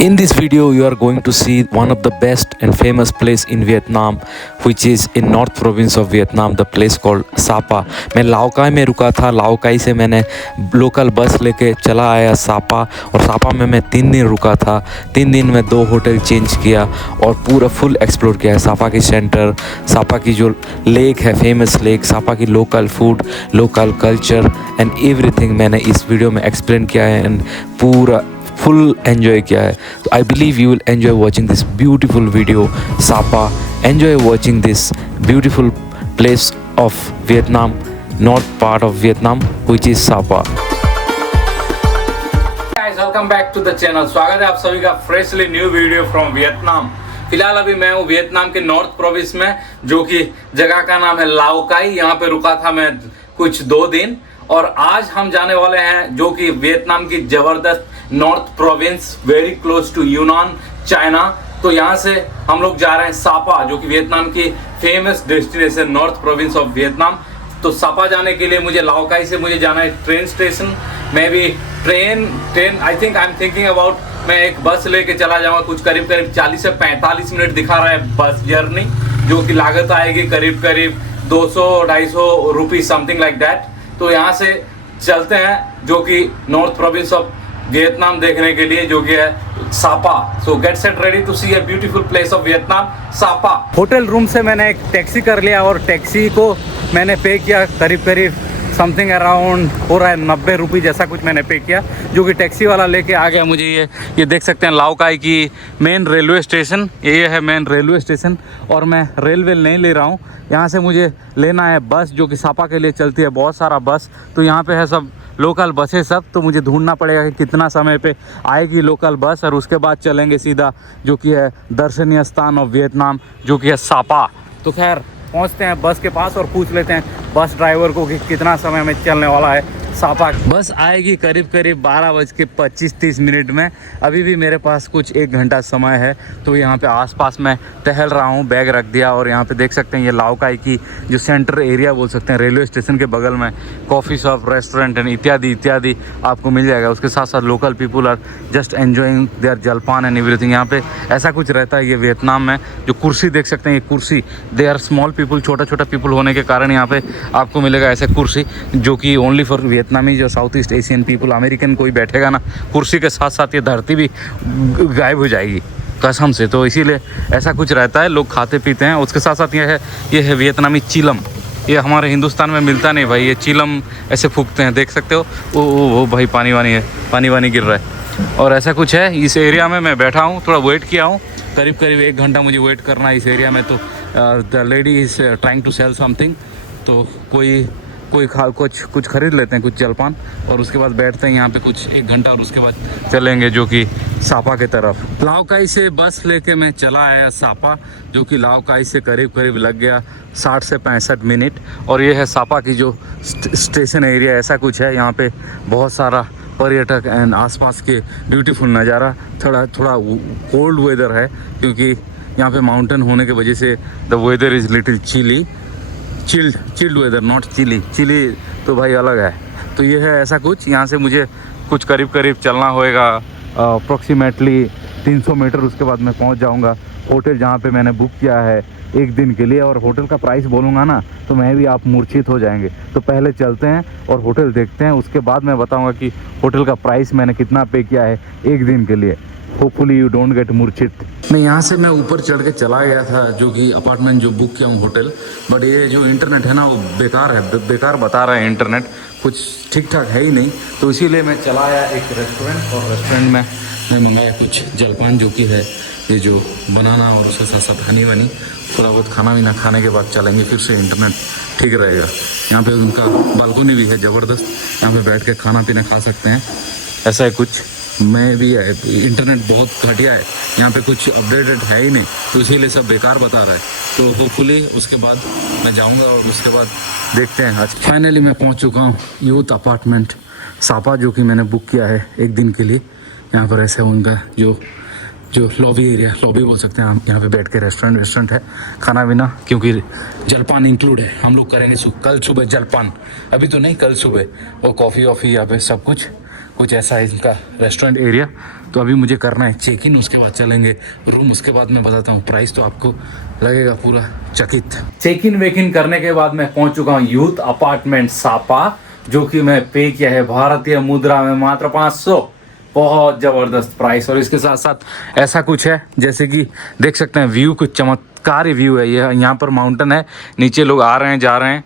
In this video, you are going to see one of the best and famous place in Vietnam, which is in North Province of Vietnam, the place called Sapa. मैं लाओकाई में रुका था. लाओकाई से मैंने local bus लेके चला आया सापा, और सापा में मैं 3 दिन रुका था. 3 दिन में 2 होटल चेंज किया और पूरा फुल एक्सप्लोर किया है. सापा की सेंटर, सापा की जो लेक है, फेमस लेक, सापा की local food, local culture and everything मैंने इस वीडियो में एक्सप्लेन किया है एंड पूरा फुल एंजॉय किया है. तो I believe you will enjoy watching this beautiful video Sapa. Enjoy watching this beautiful place of Vietnam, north part of Vietnam, which is Sapa. Welcome back to the channel. स्वागत है आप सभी का freshly new video from Vietnam. फिलहाल अभी मैं हूँ Vietnam के नॉर्थ प्रोविंस में, जो कि जगह का नाम है लाओकाई. यहाँ पे रुका था मैं कुछ 2 दिन, और आज हम जाने वाले हैं जो कि वियतनाम की जबरदस्त north province, very close to Yunnan, China. तो यहाँ से हम लोग जा रहे हैं सापा, जो कि वियतनाम की famous destination north province of Vietnam. तो सापा जाने के लिए मुझे लाओकाई से मुझे जाना है ट्रेन स्टेशन. मैं भी train I am thinking about मैं एक बस लेके चला जाऊंगा. कुछ करीब 40 से 45 मिनट दिखा रहा है बस जर्नी, जो कि लागत आएगी करीब 200-250 रुपीज, समथिंग लाइक दैट. तो यहाँ से चलते हैं जो कि नॉर्थ प्रोविंस ऑफ वियतनाम देखने के लिए, जो कि है Sapa. So get set ready to see a beautiful place of Vietnam, Sapa. Hotel room से मैंने एक टैक्सी कर लिया, और टैक्सी को मैंने पे किया करीब समथिंग अराउंड हो रहा है 90 रुपये जैसा कुछ मैंने पे किया, जो कि टैक्सी वाला लेके आ गया मुझे. ये देख सकते हैं लाओकाई की मेन रेलवे स्टेशन, ये है मेन रेलवे स्टेशन. और मैं रेलवे नहीं ले रहा हूँ, यहाँ से मुझे लेना है बस, जो कि सापा के लिए चलती है. बहुत सारा बस, तो यहाँ पे है सब लोकल बसें सब. तो मुझे ढूंढना पड़ेगा कि कितना समय पे आएगी लोकल बस, और उसके बाद चलेंगे सीधा जो कि है दर्शनीय स्थान ऑफ वियतनाम, जो कि है सापा. तो खैर पहुंचते हैं बस के पास और पूछ लेते हैं बस ड्राइवर को कि कितना समय में चलने वाला है सापा. बस आएगी करीब 12:25-30 में. अभी भी मेरे पास कुछ 1 घंटा समय है. तो यहाँ पे आसपास मैं टहल रहा हूँ, बैग रख दिया, और यहाँ पे देख सकते हैं ये लाओकाई की जो सेंटर एरिया बोल सकते हैं, रेलवे स्टेशन के बगल में कॉफ़ी शॉप, रेस्टोरेंट एंड इत्यादि आपको मिल जाएगा. उसके साथ साथ local people are just enjoying their jalpan and everything. यहाँ पे ऐसा कुछ रहता है ये वियतनाम में. जो कुर्सी देख सकते हैं, ये कुर्सी, दे आर स्मॉल पीपल, छोटा पीपल होने के कारण यहाँ पे आपको मिलेगा ऐसे कुर्सी, जो कि ओनली फॉर वियतनामी, जो south east Asian people. American कोई बैठेगा ना कुर्सी के साथ साथ, ये धरती भी गायब हो जाएगी कसम से. तो इसीलिए ऐसा कुछ रहता है, लोग खाते पीते हैं. उसके साथ साथ ये है वियतनामी चिलम. ये हमारे हिंदुस्तान में मिलता नहीं भाई. ये चिलम ऐसे फूकते हैं, देख सकते हो. वो भाई पानी वानी गिर रहा है. और ऐसा कुछ है इस एरिया में. मैं बैठा हूँ, थोड़ा वेट किया हूँ, करीब 1 घंटा मुझे वेट करना है इस एरिया में. तो the lady is trying to sell something. तो कोई कुछ खरीद लेते हैं, कुछ जलपान, और उसके बाद बैठते हैं यहाँ पे कुछ 1 घंटा, और उसके बाद चलेंगे जो कि सापा के तरफ. लाओकाई से बस लेके मैं चला आया सापा, जो कि लाओकाई से करीब लग गया 60 से 65 मिनट. और ये है सापा की जो स्टेशन एरिया, ऐसा कुछ है. यहाँ पे बहुत सारा पर्यटक एंड आसपास के ब्यूटीफुल नज़ारा. थोड़ा कोल्ड वेदर है, क्योंकि यहाँ पे माउंटेन होने की वजह से the weather is little chilled weather, not chilly तो भाई अलग है. तो ये है ऐसा कुछ. यहाँ से मुझे कुछ करीब चलना होएगा अप्रॉक्सीमेटली 300 मीटर. उसके बाद मैं पहुँच जाऊँगा होटल जहाँ पे मैंने बुक किया है 1 दिन के लिए. और होटल का प्राइस बोलूँगा ना तो मैं भी आप मूर्छित हो जाएंगे. तो पहले चलते हैं और होटल देखते हैं, उसके बाद मैं बताऊँगा कि होटल का प्राइस मैंने कितना पे किया है 1 दिन के लिए. होपफुली यू डोंट गेट मूर्छित. यहाँ से मैं ऊपर चढ़ के चला गया था, जो कि अपार्टमेंट जो बुक किया हूँ होटल. बट ये जो इंटरनेट है ना, वो बेकार बता रहा है इंटरनेट, कुछ ठीक ठाक है ही नहीं. तो इसीलिए मैं चला आया एक रेस्टोरेंट, और रेस्टोरेंट में मैं मंगाया कुछ जलपान, जो कि है ये जो बनाना, और उसके साथ साथ हनी वनी. थोड़ा बहुत खाना खाने के बाद चलेंगे, फिर से इंटरनेट ठीक रहेगा. यहाँ पे उनका बालकोनी भी है ज़बरदस्त, यहाँ पे बैठ के खाना पीना खा सकते हैं. ऐसा है कुछ. मैं भी इंटरनेट बहुत घटिया है यहाँ पे, कुछ अपडेटेड है ही नहीं, तो इसीलिए सब बेकार बता रहा है. तो होपफुली उसके बाद मैं जाऊँगा, और उसके बाद देखते हैं. आज फाइनली मैं पहुँच चुका हूँ यूथ अपार्टमेंट सापा, जो कि मैंने बुक किया है 1 दिन के लिए. यहाँ पर ऐसे उनका जो लॉबी एरिया, लॉबी बोल सकते हैं हम. यहाँ पे बैठ के रेस्टोरेंट है, खाना पीना, क्योंकि जलपान इंक्लूड है. हम लोग करेंगे कल सुबह जलपान, अभी तो नहीं, कल सुबह. और कॉफ़ी वॉफ़ी यहाँ पे सब कुछ कुछ ऐसा है इनका रेस्टोरेंट एरिया। तो अभी मुझे करना है चेक इन, उसके बाद चलेंगे रूम, उसके बाद मैं बताता हूँ प्राइस, तो आपको लगेगा पूरा चकित। चेक इन वेक इन करने के बाद मैं पहुंच चुका हूँ यूथ अपार्टमेंट सापा, जो कि मैं पे किया है भारतीय मुद्रा में मात्र 500। बहुत ज़बरदस्त प्राइस। और इसके साथ साथ ऐसा कुछ है, जैसे कि देख सकते हैं व्यू, कुछ चमत्कारी व्यू है ये। यहाँ पर माउंटेन है, नीचे लोग आ रहे हैं जा रहे हैं,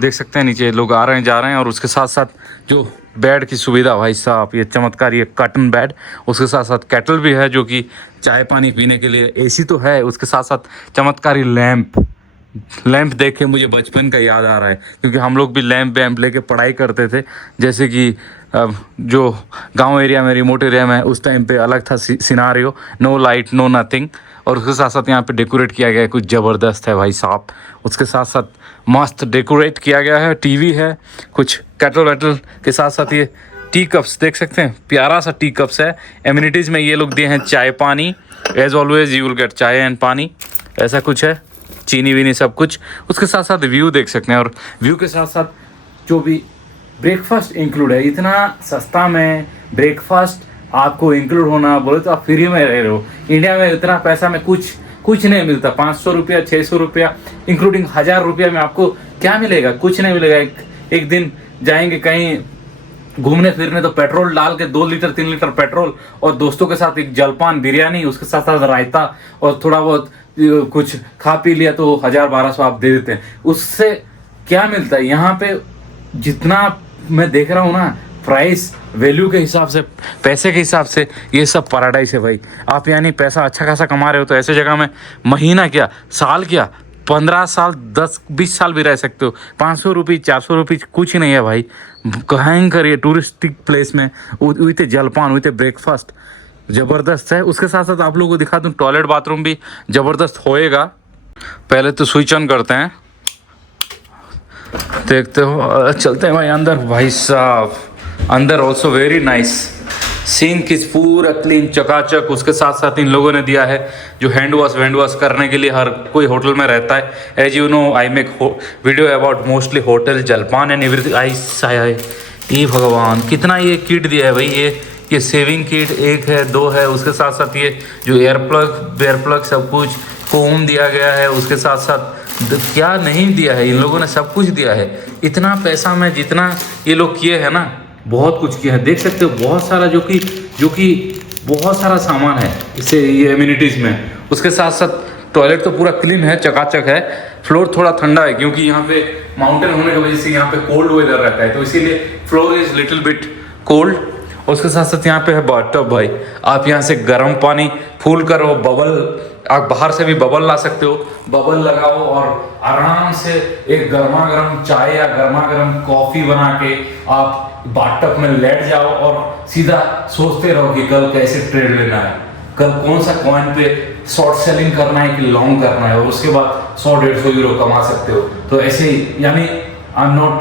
देख सकते हैं नीचे लोग आ रहे हैं जा रहे हैं। और उसके साथ साथ जो बेड की सुविधा भाई साहब, ये चमत्कारी, ये कॉटन बेड, उसके साथ साथ केटल भी है जो कि चाय पानी पीने के लिए, एसी तो है, उसके साथ साथ चमत्कारी लैंप देख के मुझे बचपन का याद आ रहा है, क्योंकि हम लोग भी लैंप वैम्प लेके पढ़ाई करते थे। जैसे कि जो गांव एरिया में, रिमोट एरिया में उस टाइम पे अलग था scenario, no light no nothing. और उसके साथ साथ यहाँ पे डेकोरेट किया गया है, कुछ ज़बरदस्त है भाई साहब। उसके साथ साथ मस्त डेकोरेट किया गया है, टीवी है, कुछ कैटल वैटल के साथ साथ ये टी कप्स देख सकते हैं, प्यारा सा टी कप्स है। एमिनिटीज़ में ये लोग दिए हैं चाय पानी, as always you will get chai and pani, ऐसा कुछ है, चीनी वीनी सब कुछ। उसके साथ साथ व्यू देख सकते हैं, और व्यू के साथ साथ जो भी ब्रेकफास्ट इंक्लूड है। इतना सस्ता में ब्रेकफास्ट आपको इंक्लूड होना बोले तो आप फ्री में रह रहे हो। इंडिया में इतना पैसा में कुछ नहीं मिलता। 500 रुपया 600 रुपया इंक्लूडिंग 1000 रुपया में आपको क्या मिलेगा? कुछ नहीं मिलेगा। एक दिन जाएंगे कहीं घूमने फिरने तो पेट्रोल डाल के 2 लीटर 3 लीटर पेट्रोल, और दोस्तों के साथ एक जलपान बिरयानी, उसके साथ साथ रायता और थोड़ा बहुत कुछ खा पी लिया तो 1000-1200 आप दे देते हैं। उससे क्या मिलता है? यहाँ पे जितना मैं देख रहा हूँ ना, प्राइस वैल्यू के हिसाब से, पैसे के हिसाब से, ये सब पैराडाइज है भाई। आप यानी पैसा अच्छा खासा कमा रहे हो तो ऐसे जगह में महीना क्या, साल क्या, 15 साल 10-20 साल भी रह सकते हो। 500 रुपये 400 रुपये कुछ नहीं है भाई। कहीं करिए टूरिस्टिक प्लेस में, उइते जलपान, उइते ब्रेकफास्ट ज़बरदस्त है। उसके साथ साथ आप लोगों को दिखा दूँ, टॉयलेट बाथरूम भी ज़बरदस्त होएगा। पहले तो स्विच ऑन करते हैं, देखते हो, चलते हैं भाई अंदर। भाई साहब अंदर ऑल्सो वेरी नाइस, सीन किस पूरा क्लीन चकाचक। उसके साथ साथ इन लोगों ने दिया है जो हैंड वॉश करने के लिए हर कोई होटल में रहता है। As you know I make video about mostly hotel, jalpan and everything. आई ये भगवान कितना ये किट दिया है भाई। ये सेविंग किट 1 है 2 है, उसके साथ साथ ये जो एयर प्लग सब कुछ, कोम दिया गया है। उसके साथ साथ क्या नहीं दिया है, इन लोगों ने सब कुछ दिया है। इतना पैसा में जितना ये लोग किए हैं ना, बहुत कुछ किया है। देख सकते हो बहुत सारा जो कि बहुत सारा सामान है इससे, ये एमिनिटीज़ में। उसके साथ साथ टॉयलेट तो पूरा क्लीन है, चकाचक है। फ्लोर थोड़ा ठंडा है क्योंकि यहाँ पे माउंटेन होने की वजह से यहाँ पे कोल्ड वेदर रहता है, तो इसीलिए floor is little bit cold. उसके साथ साथ यहाँ पे है बाथटब भाई, आप यहाँ से गर्म पानी फूल करो, बबल, आप बाहर से भी बबल ला सकते हो, बबल लगाओ और आराम से एक गर्मा गर्म चाय या गर्मा गर्म कॉफ़ी बना के आप बाथटब में लेट जाओ और सीधा सोचते रहो कि कल कैसे ट्रेड लेना है, कल कौन सा कॉइन पे शॉर्ट सेलिंग करना है कि लॉन्ग करना है, और उसके बाद 100-150 यूरो कमा सकते हो। तो ऐसे ही, यानी I am not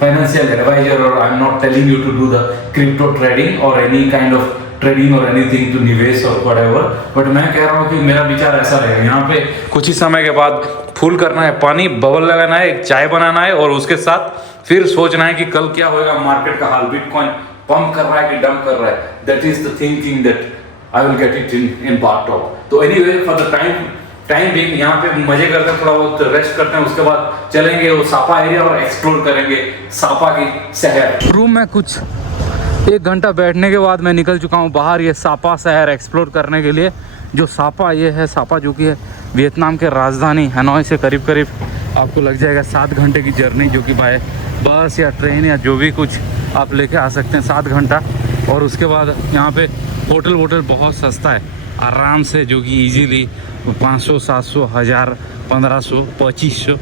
financial adviser और I am not telling you to do the crypto trading और एनी काइंड ऑफ ट्रेडिंग और एनीथिंग टू निवेश और व्हाटएवर, बट मैं कह रहा हूँ कि मेरा विचार ऐसा रहेगा। यहाँ पे कुछ ही समय के बाद फुल करना है पानी, बबल लगाना है, एक चाय बनाना है, और उसके साथ फिर सोचना है कि कल क्या होगा, मार्केट का हाल, बिटकॉइन पंप कर रहा है कि डंप कर रहा है। That is the thinking that I will get it in bathtub. तो anyway for the time being यहाँ पे मजे करते हैं, थोड़ा बहुत रेस्ट करते हैं, उसके बाद चलेंगे वो सापा एरिया और एक्सप्लोर करेंगे सापा की शहर। रूम में कुछ 1 घंटा बैठने के बाद मैं निकल चुका हूँ बाहर, ये सापा शहर एक्सप्लोर करने के लिए। जो सापा ये है, सापा जो कि है वियतनाम के राजधानी हनोई से करीब आपको लग जाएगा 7 घंटे की जर्नी, जो कि बाय बस या ट्रेन या जो भी कुछ आप लेके आ सकते हैं 7 घंटा। और उसके बाद यहाँ पे होटल बहुत सस्ता है, आराम से, जो कि इजीली 500 700 1000 1500 2500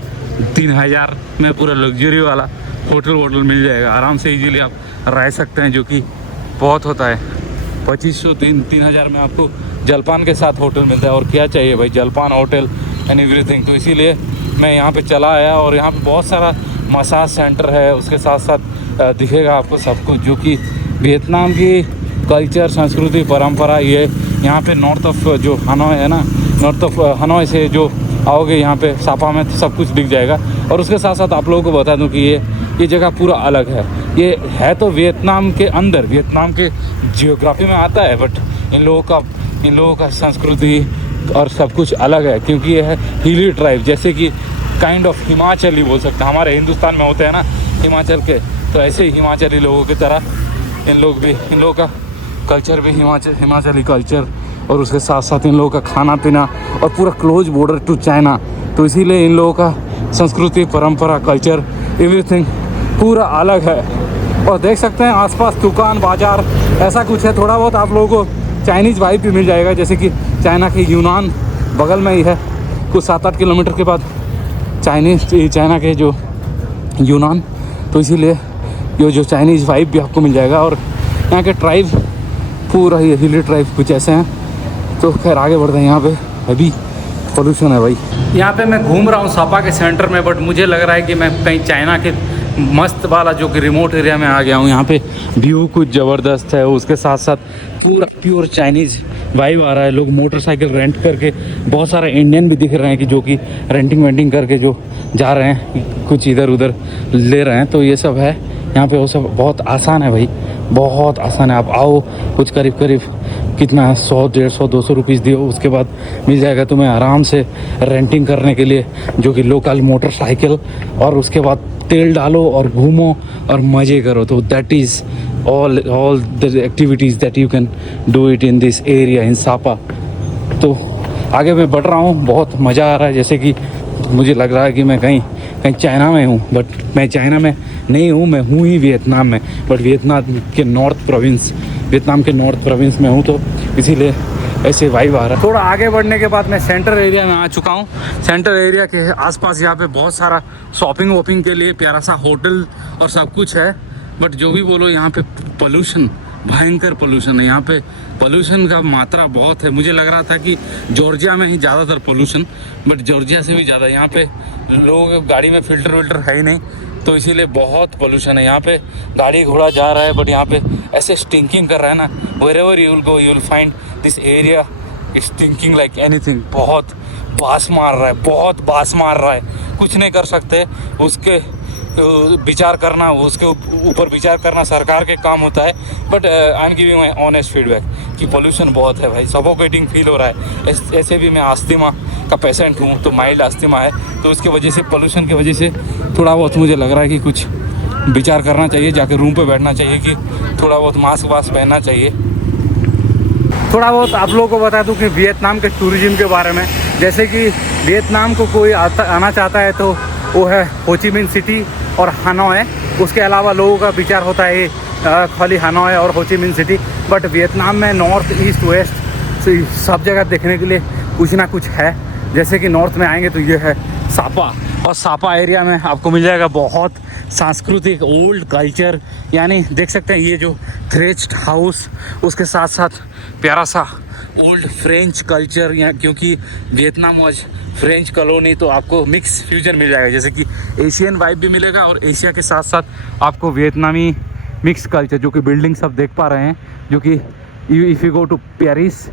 3000 में पूरा लग्जरी वाला होटल मिल जाएगा। आराम से इजीली आप रह सकते हैं, जो कि बहुत होता है। 2500 3000 में आपको जलपान के साथ होटल मिलता है, और क्या चाहिए भाई, जलपान होटल एंड एवरीथिंग। तो इसीलिए मैं यहाँ पे चला आया, और यहाँ पे बहुत सारा मसाज सेंटर है, उसके साथ साथ दिखेगा आपको सब कुछ, जो कि वियतनाम की कल्चर, संस्कृति, परंपरा। ये यहाँ पे नॉर्थ ऑफ जो हनोई है ना, नॉर्थ ऑफ हनोई से जो आओगे यहाँ पे सापा में तो सब कुछ दिख जाएगा। और उसके साथ साथ आप लोगों को बता दूँ कि ये जगह पूरा अलग है। ये है तो वियतनाम के अंदर, वियतनाम के जियोग्राफी में आता है, बट इन लोगों का संस्कृति और सब कुछ अलग है, क्योंकि ये है हिली ट्राइब, जैसे कि काइंड ऑफ हिमाचली बोल सकते हैं। हमारे हिंदुस्तान में होते हैं ना हिमाचल के, तो ऐसे ही हिमाचली लोगों की तरह इन लोगों का कल्चर भी हिमाचली कल्चर, और उसके साथ साथ इन लोगों का खाना पीना और पूरा क्लोज बॉर्डर टू चाइना, तो इसीलिए इन लोगों का संस्कृति, परंपरा, कल्चर, एवरीथिंग पूरा अलग है। और देख सकते हैं आसपास दुकान बाजार ऐसा कुछ है, थोड़ा बहुत आप लोगों को चाइनीज़ वाइब भी मिल जाएगा, जैसे कि चाइना के यूनान बगल में ही है, कुछ 7-8 किलोमीटर के बाद चाइना के जो यूनान, तो इसीलिए ये जो चाइनीज़ वाइब भी आपको मिल जाएगा। और यहाँ के ट्राइब पूरा ही हिली ट्राइब कुछ ऐसे हैं। तो खैर आगे बढ़ते हैं। यहाँ पे अभी पोल्यूशन है भाई। यहाँ पे मैं घूम रहा हूँ सापा के सेंटर में, बट मुझे लग रहा है कि मैं कहीं चाइना के मस्त वाला जो कि रिमोट एरिया में आ गया हूँ। यहाँ पे व्यू कुछ ज़बरदस्त है, उसके साथ साथ पूरा प्योर चाइनीज़ वाइब आ रहा है। लोग मोटरसाइकिल रेंट करके, बहुत सारे इंडियन भी दिख रहे हैं कि जो कि रेंटिंग करके जो जा रहे हैं, कुछ इधर उधर ले रहे हैं। तो ये सब है यहाँ पे, वो सब बहुत आसान है भाई, बहुत आसान है। आप आओ, कुछ करीब कितना 100, 150, 200 रुपीज़ दियो, उसके बाद मिल जाएगा तुम्हें आराम से रेंटिंग करने के लिए जो कि लोकल मोटरसाइकिल, और उसके बाद तेल डालो और घूमो और मज़े करो। तो that is all the activities that you can do it in this area in Sapa. तो आगे मैं बढ़ रहा हूँ, बहुत मज़ा आ रहा है, जैसे कि मुझे लग रहा है कि मैं कहीं चाइना में हूँ, बट मैं चाइना में नहीं हूँ, मैं हूँ ही वियतनाम में, बट वियतनाम के नॉर्थ प्रोविंस में हूँ, तो इसीलिए ऐसे वाइब आ रहा है। थोड़ा आगे बढ़ने के बाद मैं सेंट्रल एरिया में आ चुका हूँ। सेंट्रल एरिया के आसपास यहाँ पे बहुत सारा शॉपिंग वॉपिंग के लिए प्यारा सा होटल और सब कुछ है, बट जो भी बोलो यहाँ पे पोल्यूशन, भयंकर पोल्यूशन है। यहाँ पे पोल्यूशन का मात्रा बहुत है। मुझे लग रहा था कि जॉर्जिया में ही ज़्यादातर पोल्यूशन, बट जॉर्जिया से भी ज़्यादा। यहाँ पे लोगों के गाड़ी में फ़िल्टर है ही नहीं, तो इसीलिए बहुत पोल्यूशन है। यहाँ पे गाड़ी घोड़ा जा रहा है, बट यहाँ पे ऐसे स्टिंकिंग कर रहा है ना, wherever you will go you will find this area is stinking like anything। बहुत बास मार रहा है, कुछ नहीं कर सकते उसके विचार करना, उसके ऊपर विचार करना सरकार के काम होता है। But I am giving my honest feedback कि पोल्यूशन बहुत है भाई, सफोकेटिंग फील हो रहा है। ऐसे भी मैं अस्थमा का पेशेंट हूँ, तो माइल्ड अस्थमा है, तो उसकी वजह से, पोल्यूशन की वजह से थोड़ा बहुत मुझे लग रहा है कि कुछ विचार करना चाहिए, जाके रूम पे बैठना चाहिए, कि थोड़ा बहुत मास्क वास्क पहनना चाहिए। थोड़ा बहुत आप लोगों को बता दूं कि वियतनाम के टूरिज्म के बारे में, जैसे कि वियतनाम को कोई आना चाहता है तो वो है हो ची मिन सिटी और हनोई। उसके अलावा लोगों का विचार होता है खाली हनोई और हो ची मिन सिटी, बट वियतनाम में नॉर्थ ईस्ट वेस्ट सब जगह देखने के लिए कुछ ना कुछ है। जैसे कि नॉर्थ में आएंगे तो ये है सापा, और सापा एरिया में आपको मिल जाएगा बहुत सांस्कृतिक ओल्ड कल्चर, यानी देख सकते हैं ये जो थ्रेच्ड हाउस, उसके साथ साथ प्यारा सा ओल्ड फ्रेंच कल्चर, यहाँ क्योंकि वियतनाम वाज फ्रेंच कॉलोनी, तो आपको मिक्स फ्यूजन मिल जाएगा, जैसे कि एशियन वाइब भी मिलेगा और एशिया के साथ साथ आपको वियतनामी मिक्स कल्चर, जो कि बिल्डिंग सब देख पा रहे हैं, जो कि if you go to Paris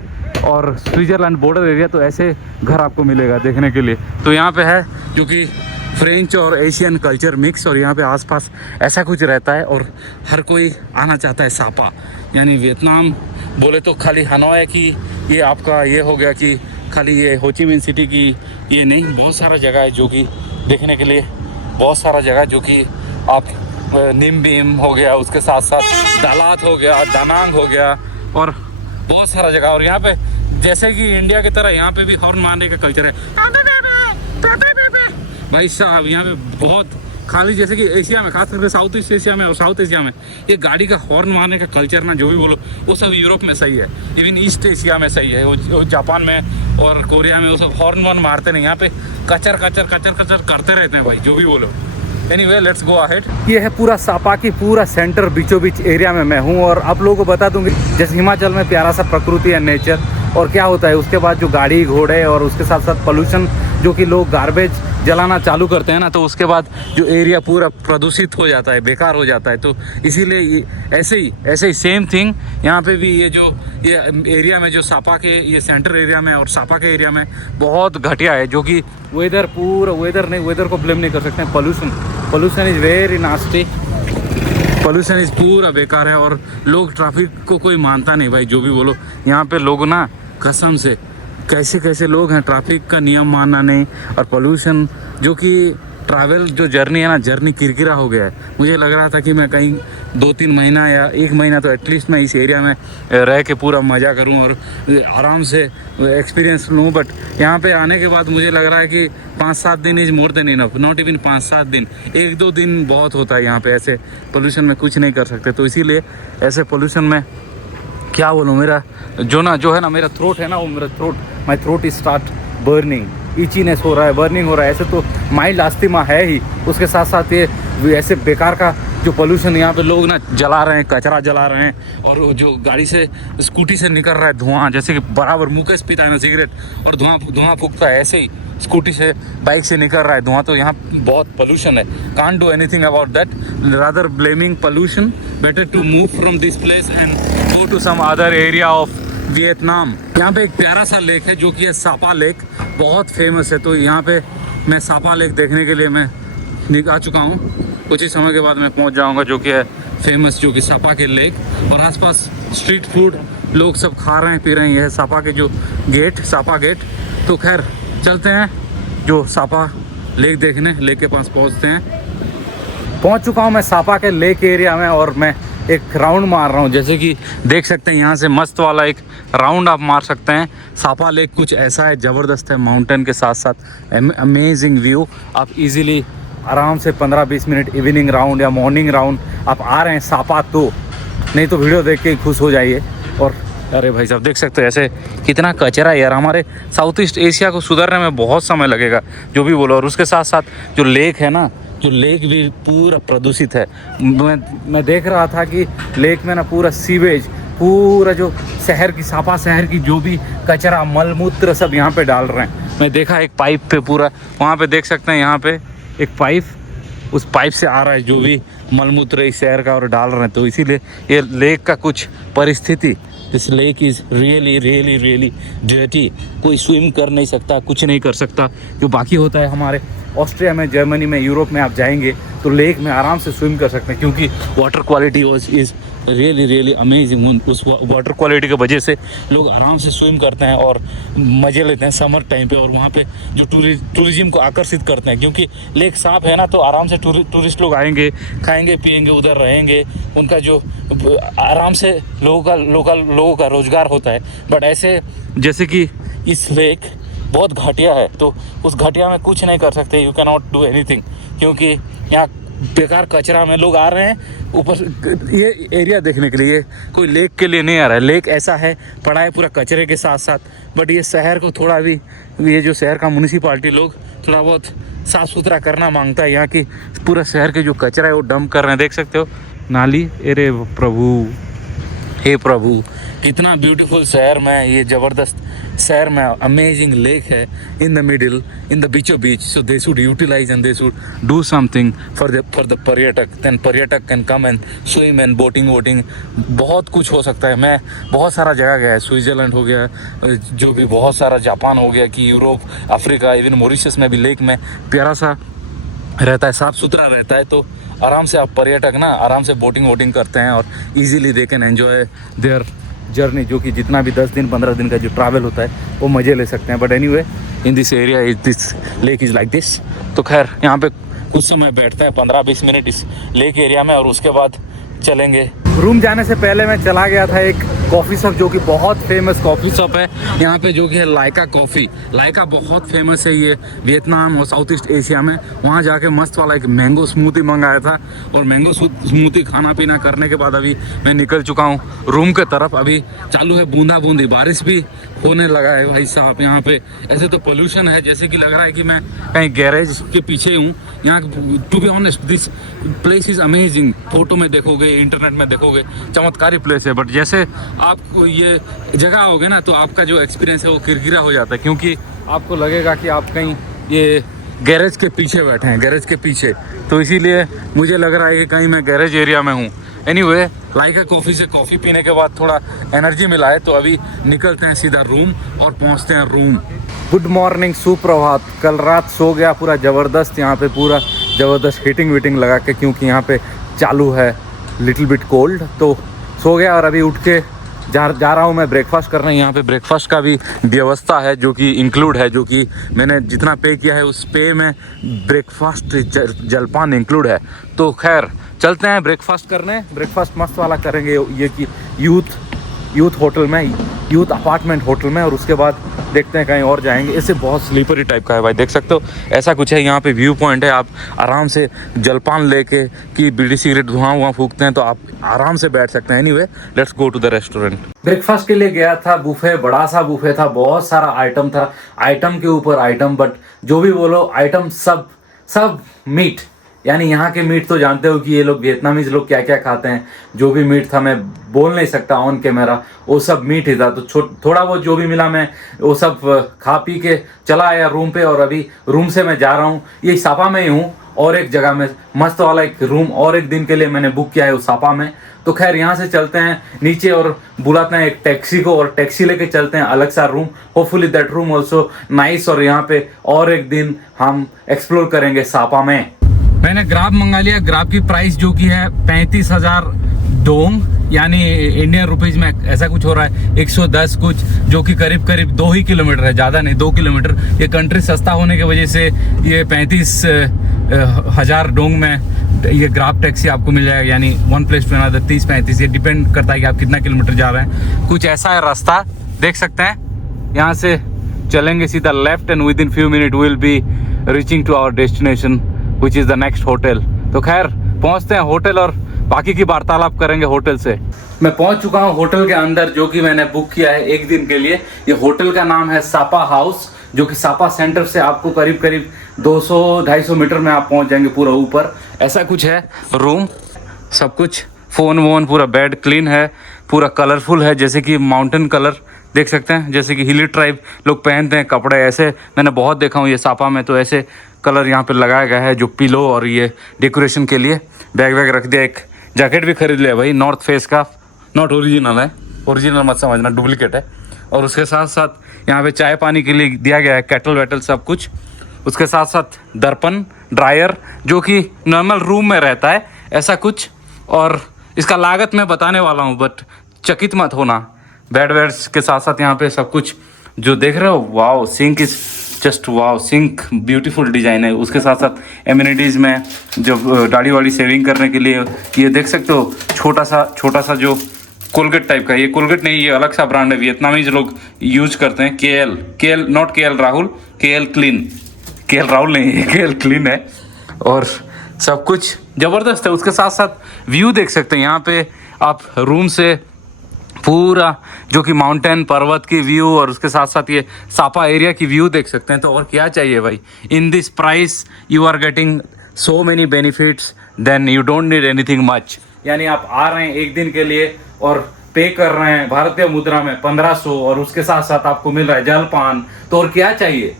और स्विट्ज़रलैंड बॉर्डर एरिया, तो ऐसे घर आपको मिलेगा देखने के लिए। तो यहाँ पे है जो कि फ्रेंच और एशियन कल्चर मिक्स, और यहाँ पे आसपास ऐसा कुछ रहता है, और हर कोई आना चाहता है सापा। यानी वियतनाम बोले तो खाली हनोई की ये आपका ये हो गया कि खाली ये हो ची मिन सिटी की ये नहीं, बहुत सारा जगह है जो कि देखने के लिए, बहुत सारा जगह जो कि आप निम बीम हो गया, उसके साथ साथ दालात हो गया, दानांग हो गया, और बहुत सारा जगह। और यहाँ पे जैसे कि इंडिया की तरह यहाँ पे भी हॉर्न मारने का कल्चर है भाई साहब। यहाँ पे बहुत खाली, जैसे कि एशिया में, खास करके साउथ ईस्ट एशिया में और साउथ एशिया में, ये गाड़ी का हॉर्न मारने का कल्चर ना, जो भी बोलो, वो सब यूरोप में सही है, इवन ईस्ट एशिया में सही है, वो जापान में और कोरिया में वो सब हॉर्न वॉर्न मारते नहीं। यहाँ पे कचर करते रहते हैं भाई, जो भी बोलो। Anyway let's go ahead. ये है पूरा सापा की पूरा सेंटर, बीचों बीच एरिया में मैं हूँ, और आप लोगों को बता दूँगी जैसे हिमाचल में प्यारा सा प्रकृति है, नेचर, और क्या होता है उसके बाद जो गाड़ी घोड़े और उसके साथ साथ पोल्यूशन, जो कि लोग गार्बेज जलाना चालू करते हैं ना, तो उसके बाद जो एरिया पूरा प्रदूषित हो जाता है, बेकार हो जाता है। तो इसीलिए ऐसे ही सेम थिंग यहाँ पे भी, ये एरिया में जो सापा के ये सेंटर एरिया में और सापा के एरिया में बहुत घटिया है, जो कि वेदर को ब्लेम नहीं कर सकते हैं। Pollution is very nasty. Pollution इस पूरा बेकार है और लोग ट्रैफिक को कोई मानता नहीं भाई, जो भी बोलो। यहाँ पे लोग ना कसम से कैसे कैसे लोग हैं, ट्रैफिक का नियम मानना नहीं, और पोल्यूशन जो कि ट्रैवल जो जर्नी है ना, जर्नी किरकिरा हो गया है। मुझे लग रहा था कि मैं कहीं 2-3 महीना या 1 महीना तो एटलीस्ट मैं इस एरिया में रह के पूरा मज़ा करूं और आराम से एक्सपीरियंस लूं, बट यहाँ पे आने के बाद मुझे लग रहा है कि 5-7 दिन is more than enough, not even 5-7 दिन, 1-2 दिन बहुत होता है यहाँ पे। ऐसे पोल्यूशन में कुछ नहीं कर सकते, तो इसीलिए ऐसे पोल्यूशन में क्या बोलूँ, मेरा जो है ना मेरा थ्रोट है ना, वो मेरा throat, my throat is start burning, itchiness हो रहा है, बर्निंग हो रहा है। ऐसे तो माइल्ड अस्थमा है ही, उसके साथ साथ ये ऐसे बेकार का जो पोल्यूशन यहाँ पे लोग ना जला रहे हैं, कचरा जला रहे हैं, और जो गाड़ी से स्कूटी से निकल रहा है धुआं, जैसे कि बराबर मुकेश पीता है ना सिगरेट और धुआं फूकता है, ऐसे ही स्कूटी से बाइक से निकल रहा है धुआं। तो यहाँ बहुत पोल्यूशन है, can't do anything about that, rather blaming pollution, better to move from this place and go to some other area of Vietnam. यहाँ पे एक प्यारा सा लेक है जो कि है सापा लेक, बहुत फेमस है। तो यहाँ पे मैं सापा लेक देखने के लिए मैं आ चुका हूँ, कुछ ही समय के बाद मैं पहुँच जाऊँगा, जो कि है फेमस, जो कि सापा के लेक। और आसपास स्ट्रीट फूड लोग सब खा रहे हैं, पी रहे हैं। यह है सापा के जो गेट, सापा गेट। तो खैर चलते हैं जो सापा लेक देखने, लेक के पास पहुँचते हैं। पहुँच चुका हूँ मैं सापा के लेक एरिया में, और मैं एक राउंड मार रहा हूँ। जैसे कि देख सकते हैं यहाँ से मस्त वाला एक राउंड आप मार सकते हैं। सापा लेक कुछ ऐसा है, ज़बरदस्त है, माउंटेन के साथ साथ अमेजिंग व्यू। आप इजीली आराम से 15-20 मिनट इवनिंग राउंड या मॉर्निंग राउंड आप आ रहे हैं सापा, तो नहीं तो वीडियो देख के खुश हो जाइए। और अरे भाई साहब देख सकते हो ऐसे कितना कचरा है यार, हमारे साउथ ईस्ट एशिया को सुधरने में बहुत समय लगेगा, जो भी बोलो। और उसके साथ साथ जो लेक है ना, जो लेक भी पूरा प्रदूषित है। मैं देख रहा था कि लेक में ना पूरा सीवेज, पूरा जो शहर की, सापा शहर की जो भी कचरा, मलमूत्र सब यहाँ पे डाल रहे हैं। मैं देखा एक पाइप पे पूरा, वहाँ पे देख सकते हैं, यहाँ पे एक पाइप, उस पाइप से आ रहा है जो भी मलमूत्र इस शहर का और डाल रहे हैं। तो इसीलिए ये लेक का कुछ परिस्थिति, this lake is really really really dirty. कोई स्विम कर नहीं सकता, कुछ नहीं कर सकता। जो बाकी होता है हमारे ऑस्ट्रिया में, जर्मनी में, यूरोप में आप जाएंगे तो लेक में आराम से स्विम कर सकते हैं, क्योंकि water quality is really really amazing. उस वाटर क्वालिटी की वजह से लोग आराम से स्विम करते हैं और मज़े लेते हैं समर टाइम पे। और वहाँ पे जो टूरिज्म को आकर्षित करते हैं, क्योंकि लेक साफ है ना, तो आराम से टूरिस्ट लोग आएंगे, खाएंगे पिएंगे, उधर रहेंगे। उनका जो आराम से लोगों का रोज़गार होता है। बट ऐसे जैसे कि इस लेक बहुत घटिया है, तो उस घटिया में कुछ नहीं कर सकते, you can not do anything, क्योंकि यहाँ बेकार कचरा में लोग आ रहे हैं ऊपर ये एरिया देखने के लिए, कोई लेक के लिए नहीं आ रहा है। लेक ऐसा है पड़ा है पूरा कचरे के साथ साथ, बट ये शहर को थोड़ा भी, ये जो शहर का म्यूनिसिपालिटी लोग थोड़ा बहुत साफ़ सुथरा करना मांगता है। यहाँ की पूरा शहर के जो कचरा है वो डंप कर रहे हैं, देख सकते हो नाली। अरे प्रभु, हे प्रभु, कितना ब्यूटीफुल शहर में, ये ज़बरदस्त शहर में अमेजिंग लेक है in the middle, in the बीचों बीच। So they should utilise and they should do something for the पर्यटक, देन पर्यटक can come and swim and boating. बहुत कुछ हो सकता है। मैं बहुत सारा जगह गया है, स्विट्ज़रलैंड हो गया, जो भी बहुत सारा, जापान हो गया, कि यूरोप, अफ्रीका, इवन मॉरिशस में भी लेक में प्यारा सा रहता है, साफ़ सुथरा रहता है। तो आराम से आप पर्यटक ना आराम से बोटिंग करते हैं और easily they can enjoy their journey, जो कि जितना भी 10 दिन 15 दिन का जो ट्रैवल होता है वो मज़े ले सकते हैं। But anyway in this area this lake is like this. तो खैर यहाँ पे कुछ समय बैठता है, 15-20 मिनट इस लेक एरिया में, और उसके बाद चलेंगे। रूम जाने से पहले मैं चला गया था एक कॉफ़ी शॉप, जो कि बहुत फेमस कॉफ़ी शॉप है यहाँ पे, जो कि है लाइका कॉफ़ी। लाइका बहुत फेमस है ये वियतनाम और साउथ ईस्ट एशिया में। वहाँ जाके मस्त वाला एक मैंगो स्मूदी मंगाया था, और मैंगो स्मूदी खाना पीना करने के बाद अभी मैं निकल चुका हूँ रूम के तरफ। अभी चालू है बूंदी, बारिश भी होने लगा है भाई साहब यहाँ पे। ऐसे तो पोल्यूशन है, जैसे कि लग रहा है कि मैं कहीं गैरेज के पीछे हूँ। यहाँ to be honest this place is amazing. Photo में देखोगे, इंटरनेट में देखोगे, चमत्कारी प्लेस है। बट जैसे आप ये जगह आओगे ना, तो आपका जो एक्सपीरियंस है वो किरकिरा हो जाता है, क्योंकि आपको लगेगा कि आप कहीं ये गैरेज के पीछे बैठे हैं, गैरेज के पीछे। तो इसीलिए मुझे लग रहा है कि कहीं मैं गैरेज एरिया में हूँ। एनीवे लाइका कॉफ़ी से कॉफ़ी पीने के बाद थोड़ा एनर्जी मिला है, तो अभी निकलते हैं सीधा रूम और पहुँचते हैं रूम। गुड मॉर्निंग, सुप्रभात। कल रात सो गया पूरा ज़बरदस्त, यहाँ पे पूरा ज़बरदस्त हीटिंग वीटिंग लगा के, क्योंकि यहाँ पे चालू है लिटिल बिट कोल्ड, तो सो गया और अभी उठ के जा रहा हूँ मैं ब्रेकफास्ट करने। यहाँ पे ब्रेकफास्ट का भी व्यवस्था है जो कि इंक्लूड है, जो कि मैंने जितना पे किया है उस पे में ब्रेकफास्ट जलपान इंक्लूड है। तो खैर चलते हैं ब्रेकफास्ट करने। ब्रेकफास्ट मस्त वाला करेंगे ये कि यूथ होटल में, यूथ अपार्टमेंट होटल में, और उसके बाद देखते हैं कहीं और जाएंगे। इससे बहुत स्लीपरी टाइप का है भाई, देख सकते हो ऐसा कुछ है। यहाँ पे व्यू पॉइंट है, आप आराम से जलपान लेके कि बीड़ी सिगरेट धुआं फूकते हैं तो आप आराम से बैठ सकते हैं। Anyway let's go to the restaurant. Breakfast के लिए गया था, बुफे, बड़ा सा बुफे था, बहुत सारा आइटम था, आइटम के ऊपर आइटम, बट जो भी बोलो आइटम सब मीट। यानी यहाँ के मीट तो जानते हो कि ये लोग वियतनामीज लोग क्या क्या खाते हैं। जो भी मीट था मैं बोल नहीं सकता ऑन कैमरा, वो सब मीट ही था। तो थोड़ा बहुत जो भी मिला मैं वो सब खा पी के चला आया रूम पे, और अभी रूम से मैं जा रहा हूँ, ये सापा में ही हूँ, और एक जगह में मस्त वाला एक रूम और एक दिन के लिए मैंने बुक किया है उस सापा में। तो खैर यहाँ से चलते हैं नीचे और बुलाते हैं एक टैक्सी को, और टैक्सी लेके चलते हैं अलग सा room. Hopefully that room also nice, और यहाँ पे और एक दिन हम एक्सप्लोर करेंगे सापा में। मैंने ग्राब मंगा लिया। ग्राब की प्राइस जो की है 35,000 डोंग, यानी इंडियन रुपीज में ऐसा कुछ हो रहा है 110 कुछ, जो कि करीब 2 ही किलोमीटर है, ज़्यादा नहीं, 2 किलोमीटर। ये कंट्री सस्ता होने की वजह से ये 35,000 डोंग में ये ग्राब टैक्सी आपको मिल जाएगा, यानी वन प्लेस टू अनदर 30-35। ये डिपेंड करता है कि आप कितना किलोमीटर जा रहे हैं। कुछ ऐसा है रास्ता, देख सकते हैं। यहाँ से चलेंगे सीधा left and within few minute will be reaching to our destination which is the next hotel। तो खैर पहुंचते हैं होटल और बाकी की वार्तालाप करेंगे होटल से। मैं पहुंच चुका हूं होटल के अंदर, जो कि मैंने बुक किया है एक दिन के लिए। ये होटल का नाम है सापा हाउस, जो कि सापा सेंटर से आपको करीब 200-250 मीटर में आप पहुंच जाएंगे पूरा ऊपर। ऐसा कुछ है रूम, सब कुछ फोन वोन, पूरा बेड क्लीन है, पूरा कलरफुल है, जैसे कि माउंटेन कलर देख सकते हैं, जैसे कि हिली ट्राइब लोग पहनते हैं कपड़े। ऐसे मैंने बहुत देखा हूँ ये सापा में, तो ऐसे कलर यहाँ पे लगाया गया है जो पिलो और ये डेकोरेशन के लिए। बैग वैग रख दिया, एक जैकेट भी खरीद लिया भाई, नॉर्थ फेस का, नॉट ओरिजिनल है, ओरिजिनल मत समझना, डुप्लीकेट है। और उसके साथ साथ यहाँ पे चाय पानी के लिए दिया गया है केटल वेटल सब कुछ। उसके साथ साथ दर्पण, ड्रायर, जो कि नॉर्मल रूम में रहता है ऐसा कुछ। और इसका लागत मैं बताने वाला हूँ, बट चकित मत होना। बेड वेड्स के साथ साथ यहाँ पे सब कुछ जो देख रहे हो, wow, sink is just wow, sink beautiful design है। उसके साथ साथ एमिनिटीज़ में जो दाढ़ी वाड़ी सेविंग करने के लिए ये देख सकते हो, छोटा सा जो कोलगेट टाइप का, ये कोलगेट नहीं, ये अलग सा ब्रांड है, वियतनामीज लोग यूज करते हैं। KL not KL Rahul, KL clean, KL Rahul नहीं है, KL क्लीन है। और सब कुछ ज़बरदस्त है। उसके साथ साथ व्यू देख सकते हैं, यहाँ पे आप रूम से पूरा जो कि माउंटेन पर्वत की व्यू, और उसके साथ साथ ये सापा एरिया की व्यू देख सकते हैं। तो और क्या चाहिए भाई, in this price you are getting so many benefits, then you don't need anything much. यानी आप आ रहे हैं एक दिन के लिए और पे कर रहे हैं भारतीय मुद्रा में 1500, और उसके साथ साथ आपको मिल रहा है जलपान। तो और क्या चाहिए,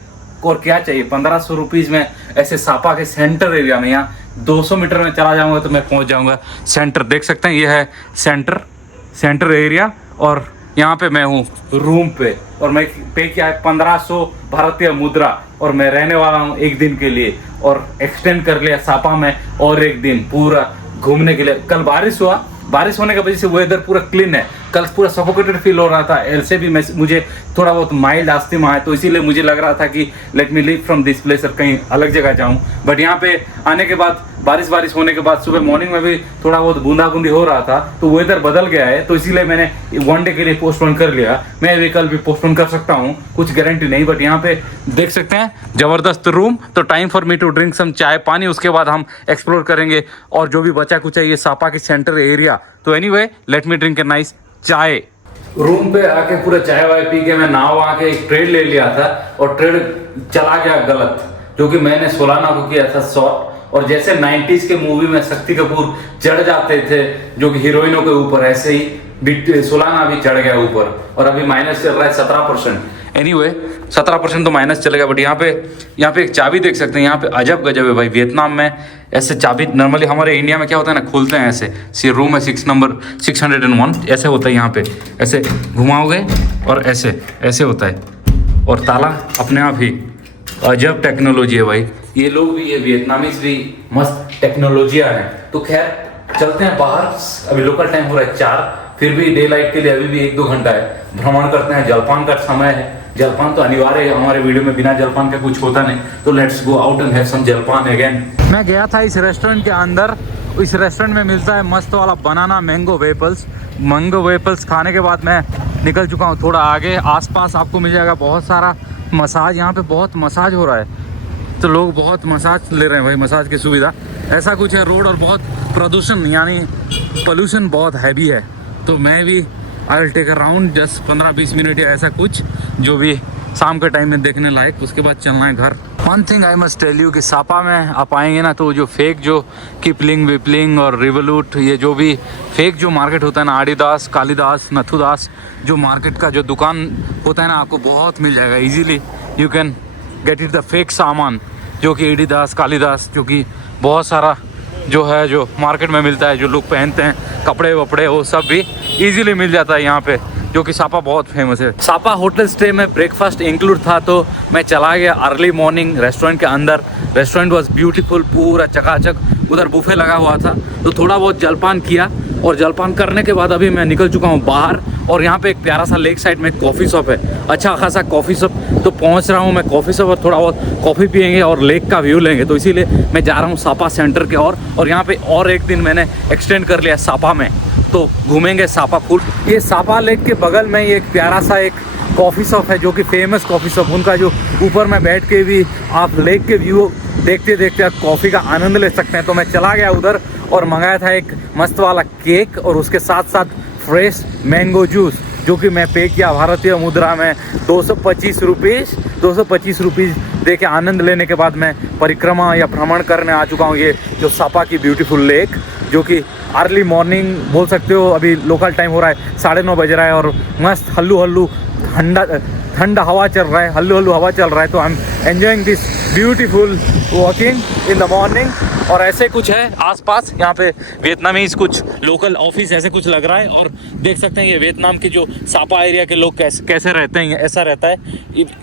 1500 रुपीज़ में ऐसे सापा के सेंटर एरिया में, यहाँ 200 मीटर में चला जाऊंगा तो मैं पहुंच जाऊंगा सेंटर। देख सकते हैं ये है सेंटर एरिया, और यहाँ पे मैं हूँ रूम पे, और मैं पे किया है 1500 भारतीय मुद्रा, और मैं रहने वाला हूँ एक दिन के लिए, और एक्सटेंड कर लिया सापा में और एक दिन पूरा घूमने के लिए। कल बारिश होने की वजह से वेदर पूरा क्लीन है, कल पूरा सफोकेटेड फील हो रहा था। ऐसे भी मुझे थोड़ा बहुत माइल्ड अस्थमा है, तो इसीलिए मुझे लग रहा था कि let me leave from this place और कहीं अलग जगह जाऊं। बट यहाँ पे आने के बाद बारिश होने के बाद सुबह मॉर्निंग में भी थोड़ा बहुत बूंदाबूंदी हो रहा था, तो वेदर बदल गया है, तो इसीलिए मैंने 1 डे के लिए पोस्टपोन कर लिया। मैं भी कल भी पोस्टपोन कर सकता हूँ, कुछ गारंटी नहीं। बट यहाँ पे देख सकते हैं जबरदस्त रूम। तो time for me to drink some chai pani, उसके बाद हम एक्सप्लोर करेंगे और जो भी बचा कुछ है ये सापा की सेंटर एरिया। तो anyway let me drink a nice चाय। रूम पे आके पूरा चाय वाय पी के मैं नाव आके एक ट्रेड ले लिया था, और ट्रेड चला गया गलत, जो कि मैंने सोलाना को किया था शॉट। और जैसे 90s के मूवी में शक्ति कपूर चढ़ जाते थे जो कि हीरोइनों के ऊपर, ऐसे ही सोलाना भी चढ़ गया ऊपर, और अभी माइनस चल रहा है 17%। एनीवे 17% तो माइनस चलेगा। बट यहाँ पे एक चाबी देख सकते हैं, यहाँ पे अजब गजब है भाई। वियतनाम में ऐसे चाबी नॉर्मली हमारे इंडिया में क्या होता है ना, खोलते हैं ऐसे, रूम है 6 नंबर 601, ऐसे होता है। यहाँ पे ऐसे घुमाओगे और ऐसे होता है, और ताला अपने आप ही। अजब टेक्नोलॉजी है भाई, ये लोग भी, ये वियतनामीज भी मस्त टेक्नोलॉजिया है। तो खैर चलते हैं बाहर। अभी लोकल टाइम हो रहा है 4, फिर भी डे लाइट के लिए अभी भी 1-2 घंटा है। भ्रमण करते हैं, जलपान का समय है। जलपान तो अनिवार्य है, हमारे वीडियो में बिना जलपान के कुछ होता नहीं। तो let's go out and have some jalpan again. मैं गया था इस रेस्टोरेंट के अंदर। इस रेस्टोरेंट में मिलता है मस्त वाला बनाना मैंगो वेफल्स खाने के बाद मैं निकल चुका हूँ थोड़ा आगे। आसपास आपको मिल जाएगा बहुत सारा मसाज। यहाँ पे बहुत मसाज हो रहा है, तो लोग बहुत मसाज ले रहे हैं भाई, मसाज की सुविधा ऐसा कुछ है। रोड और बहुत प्रदूषण यानी पोल्यूशन बहुत हैवी है। तो मैं भी I will take a round just 15-20 minute या ऐसा कुछ, जो भी शाम के टाइम में देखने लायक। उसके बाद चलना है घर। One thing I must tell you कि सापा में आप आएंगे ना, तो जो फेक जो किपलिंग विपलिंग और रिवोल्यूट, ये जो भी फेक जो मार्केट होता है ना, आदिदास, कालिदास, नथुदास, जो मार्केट का जो दुकान होता है ना, आपको बहुत मिल जाएगा easily. You can get it the fake सामान जो कि आदिदास, कालिदास, जो कि बहुत सारा जो है जो मार्केट में मिलता है, जो लोग पहनते हैं कपड़े वपड़े, वो सब भी इजीली मिल जाता है यहाँ पे, जो कि सापा बहुत फेमस है। सापा होटल स्टे में ब्रेकफास्ट इंक्लूड था, तो मैं चला गया अर्ली मॉर्निंग रेस्टोरेंट के अंदर। रेस्टोरेंट वाज ब्यूटीफुल, पूरा चकाचक। उधर बुफे लगा हुआ था, तो थोड़ा बहुत जलपान किया, और जलपान करने के बाद अभी मैं निकल चुका हूँ बाहर। और यहाँ पे एक प्यारा सा लेक साइड में कॉफ़ी शॉप है, अच्छा खासा कॉफ़ी शॉप। तो पहुँच रहा हूँ मैं कॉफ़ी शॉप, और थोड़ा बहुत कॉफ़ी पियेंगे और लेक का व्यू लेंगे। तो इसीलिए मैं जा रहा हूँ सापा सेंटर के और यहाँ पे और एक दिन मैंने एक्सटेंड कर लिया सापा में, तो घूमेंगे सापा फुल। ये सापा लेक के बगल में ही एक प्यारा सा एक कॉफ़ी शॉप है, जो कि फेमस कॉफ़ी शॉप। उनका जो ऊपर में बैठ के भी आप लेक के व्यू देखते देखते आप कॉफ़ी का आनंद ले सकते हैं। तो मैं चला गया उधर और मंगाया था एक मस्त वाला केक, और उसके साथ साथ फ्रेश मैंगो जूस, जो कि मैं पे किया भारतीय मुद्रा में 225 रुपीज़ दे के। आनंद लेने के बाद मैं परिक्रमा या भ्रमण करने आ चुका हूँ ये जो सापा की ब्यूटीफुल लेक, जो कि अर्ली मॉर्निंग बोल सकते हो। अभी लोकल टाइम हो रहा है 9:30 बज रहा है, और मस्त हल्लू ठंडा हवा चल रहा है, हल्लू हवा चल रहा है। तो I am enjoying this beautiful walking in the morning. और ऐसे कुछ है आसपास यहाँ पे वियतनामीज कुछ लोकल ऑफिस ऐसे कुछ लग रहा है। और देख सकते हैं ये वियतनाम के जो सापा एरिया के लोग कैसे रहते हैं, ऐसा रहता है।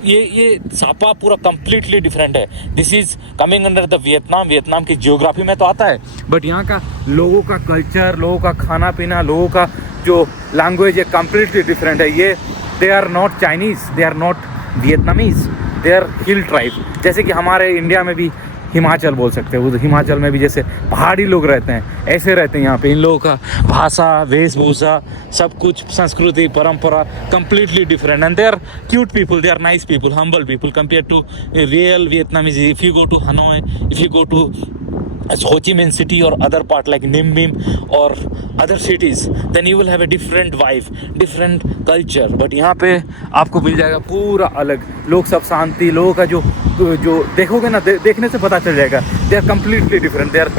ये सापा पूरा कम्प्लीटली डिफरेंट है। This is coming under the Vietnam की जियोग्राफी में तो आता है, बट यहाँ का लोगों का कल्चर, लोगों का खाना पीना, लोगों का जो लैंग्वेज है कम्प्लीटली डिफरेंट है। ये they are not Chinese, they are not Vietnamese, they are hill tribe. जैसे कि हमारे इंडिया में भी हिमाचल बोल सकते हैं, हिमाचल में भी जैसे पहाड़ी लोग रहते हैं, ऐसे रहते हैं यहाँ पे। इन लोगों का भाषा, वेशभूषा, सब कुछ, संस्कृति, परंपरा completely different. And they are cute people, they are nice people, humble people compare to real Vietnamese. If you go to Hanoi, if you go to Ho Chi Minh city or other part like Ninh Bim or other cities, then you will have a different vibe, different culture. But यहाँ पे आपको मिल जाएगा पूरा अलग। लोग सब शांति, लोगों का जो देखोगे ना, देखने से पता चल जाएगा। They are completely different. They are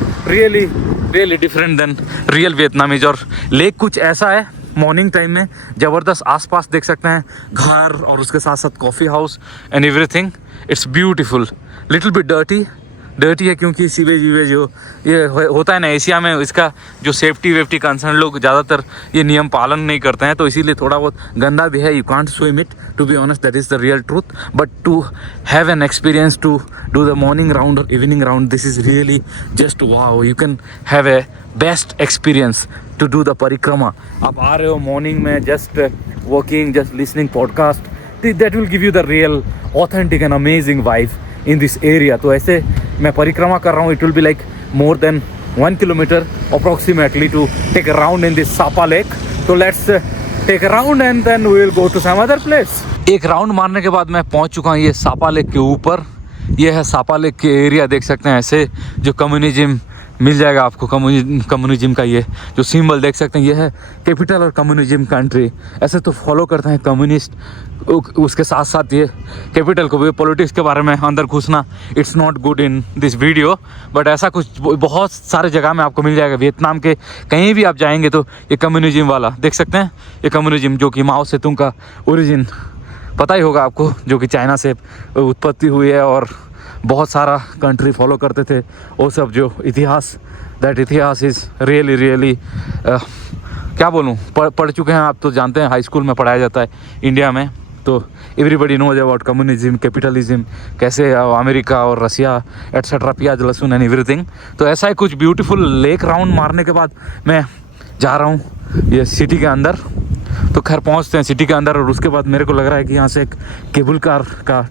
really different than real Vietnamese. और लेक कुछ ऐसा है मॉर्निंग टाइम में ज़बरदस्त। आसपास देख सकते हैं घर, और उसके साथ साथ coffee house and everything. It's beautiful, little bit dirty है, क्योंकि सीवेज जो ये होता है ना एशिया में, इसका जो सेफ्टी कंसर्न लोग ज़्यादातर ये नियम पालन नहीं करते हैं, तो इसीलिए थोड़ा बहुत गंदा भी है। You can't swim it, to be honest, that is the real truth. But to have an experience to do the morning round और evening round, this is really just wow. You can have a best experience to do the parikrama. आप आ रहे हो morning में, just walking, just listening podcast, that will give you the real authentic and amazing vibe in this area. तो ऐसे मैं परिक्रमा कर रहा हूँ। It will be like more than 1 kilometre approximately to take a round in this Sapa lake. तो let's take a round and then we will go to some other place. एक राउंड मारने के बाद मैं पहुँच चुका हूँ ये सापा लेक के ऊपर। ये है सापा लेक के एरिया, देख सकते हैं। ऐसे जो कम्युनिज्म मिल जाएगा आपको, कम्युनिज्म का ये जो सिंबल देख सकते हैं, ये है कैपिटल और कम्युनिज्म कंट्री। ऐसे तो फॉलो करते हैं कम्युनिस्ट, उसके साथ साथ ये कैपिटल को भी। पॉलिटिक्स के बारे में अंदर घुसना it's not good in this video, but ऐसा कुछ बहुत सारे जगह में आपको मिल जाएगा। वियतनाम के कहीं भी आप जाएंगे तो ये कम्युनिज्म वाला देख सकते हैं। ये कम्युनिज्म जो कि माओ सेतुंग का ओरिजिन पता ही होगा आपको, जो कि चाइना से उत्पत्ति हुई है और बहुत सारा कंट्री फॉलो करते थे। वो सब जो इतिहास, दैट इतिहास इज़ रियली क्या बोलूँ, पढ़ चुके हैं आप तो जानते हैं, हाई स्कूल में पढ़ाया जाता है इंडिया में। तो everybody knows about communism, capitalism, कैसे अमेरिका और रसिया एट्सेट्रा, प्याज लहसुन एंड एवरीथिंग। तो ऐसा ही कुछ ब्यूटीफुल लेक राउंड मारने के बाद मैं जा रहा हूँ ये सिटी के अंदर। तो खैर पहुँचते हैं सिटी के अंदर, और उसके बाद मेरे को लग रहा है कि यहाँ से एक केबल कार का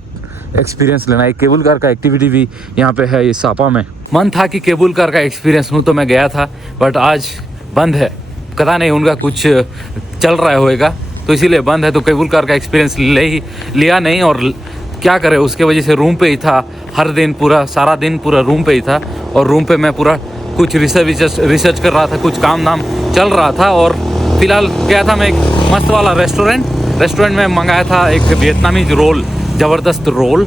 एक्सपीरियंस लेना है। केबल कार का एक्टिविटी भी यहाँ पे है ये सापा में। मन था कि केबल कार का एक्सपीरियंस लूँ तो मैं गया था, बट आज बंद है, पता नहीं उनका कुछ चल रहा होएगा तो इसीलिए बंद है। तो केबल कार का एक्सपीरियंस लिया नहीं, और क्या करे उसके वजह से रूम पे ही था हर दिन, पूरा सारा दिन पूरा रूम पे ही था। और रूम पे मैं पूरा कुछ रिसर्च कर रहा था, कुछ काम धाम चल रहा था। और फिलहाल गया था मैं एक मस्त वाला रेस्टोरेंट में मंगाया था एक वियतनामी रोल, ज़बरदस्त रोल,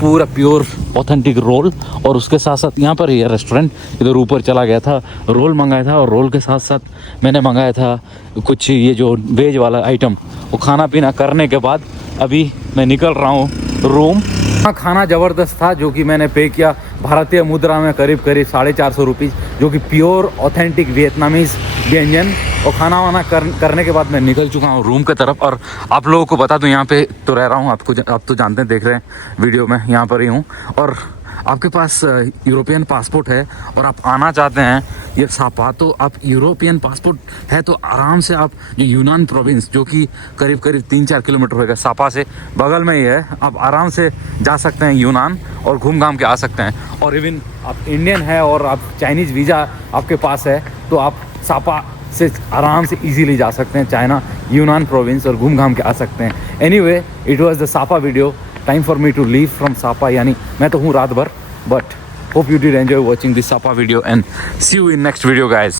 पूरा प्योर ऑथेंटिक रोल। और उसके साथ साथ यहाँ पर ही है रेस्टोरेंट, इधर ऊपर चला गया था, रोल मंगाया था। और रोल के साथ साथ मैंने मंगाया था कुछ ये जो वेज वाला आइटम। वो खाना पीना करने के बाद अभी मैं निकल रहा हूँ रूम। खाना ज़बरदस्त था, जो कि मैंने पे किया भारतीय मुद्रा में करीब 450 रुपीज़, जो कि प्योर ऑथेंटिक वियतनामीज़ व्यंजन। और खाना वाना करने के बाद मैं निकल चुका हूँ रूम की तरफ। और आप लोगों को बता दूँ यहाँ पे तो रह रहा हूँ, आप तो जानते हैं, देख रहे हैं वीडियो में, यहाँ पर ही हूँ। और आपके पास यूरोपियन पासपोर्ट है और आप आना चाहते हैं ये सापा, तो आप यूरोपियन पासपोर्ट है तो आराम से आप ये यूनान प्रोविंस, जो कि करीब 3-4 किलोमीटर होगा सापा से, बगल में ही है, आप आराम से जा सकते हैं यूनान और घूम घाम के आ सकते हैं। और इवन आप इंडियन है और आप चाइनीज़ वीज़ा आपके पास है तो आप सापा से आराम से इजीली जा सकते हैं चाइना, यूनान प्रोविंस, और घूम घाम के आ सकते हैं। Anyway, it was the Sapa video, time for me to leave from Sapa. यानी मैं तो हूँ रात भर, but hope you did enjoy watching this Sapa video and see you in next video guys.